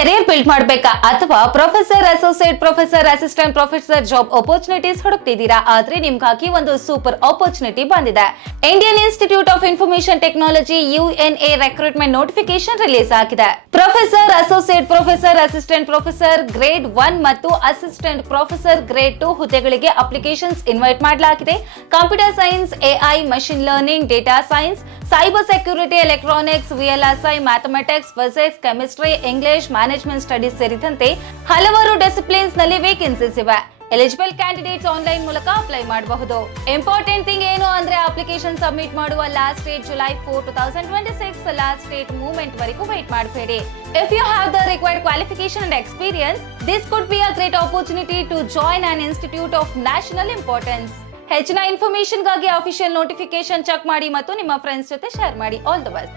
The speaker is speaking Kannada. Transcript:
ಕೆರಿಯರ್ ಬಿಲ್ಡ್ ಮಾಡಬೇಕಾ ಅಥವಾ professor, associate professor, assistant professor job opportunities ಹುಡುಕ್ತಿದ್ದೀರಾ? ಆದ್ರೆ ನಿಮ್ಗಾಗಿ ಒಂದು ಸೂಪರ್ ಅಪರ್ಚುನಿಟಿ ಬಂದಿದೆ. Indian Institute of Information Technology UNA recruitment notification release ಆಗಿದೆ. Professor, associate professor, assistant professor grade 1 ಮತ್ತು ಅಸಿಸ್ಟೆಂಟ್ ಪ್ರೊಫೆಸರ್ ಗ್ರೇಡ್ 2 ಹುದ್ದೆಗಳಿಗೆ ಅಪ್ಲಿಕೇಶನ್ಸ್ ಇನ್ವೈಟ್ ಮಾಡಲಾಗಿದೆ. Computer science, AI, machine learning, data science, cyber security, electronics, VLSI, mathematics, physics, chemistry, English, management studies ಸೇರಿದಂತೆ ಹಲವಾರು ಡಿಸಿಪ್ಲಿನ್ಸ್ ನಲ್ಲಿ ವೇಕೆನ್ಸೀಸ್ ಇವೆ. ಎಲಿಜಿಬಲ್ ಕ್ಯಾಂಡಿಡೇಟ್ಸ್ ಆನ್ಲೈನ್ ಮೂಲಕ ಅಪ್ಲೈ ಮಾಡಬಹುದು. ಇಂಪಾರ್ಟೆಂಟ್ ಥಿಂಗ್ ಏನು ಅಂದ್ರೆ ಅಪ್ಲಿಕೇಶನ್ ಸಬ್ಮಿಟ್ ಮಾಡುವ last date July 4, 2026. Last date movement ವರೆಗೂ ವೇಟ್ ಮಾಡಬೇಡಿ. If you have the required qualification and experience, this could be a great opportunity to join an institute of national importance. ಹೆಚ್ಚಿನ ಇನ್ಫಾರ್ಮೇಶನ್ ಗಾಗಿ ಅಫಿಷಿಯಲ್ ನೋಟಿಫಿಕೇಶನ್ ಚೆಕ್ ಮಾಡಿ ಮತ್ತು ನಿಮ್ಮ ಫ್ರೆಂಡ್ಸ್ ಜೊತೆ ಶೇರ್ ಮಾಡಿ. All the best.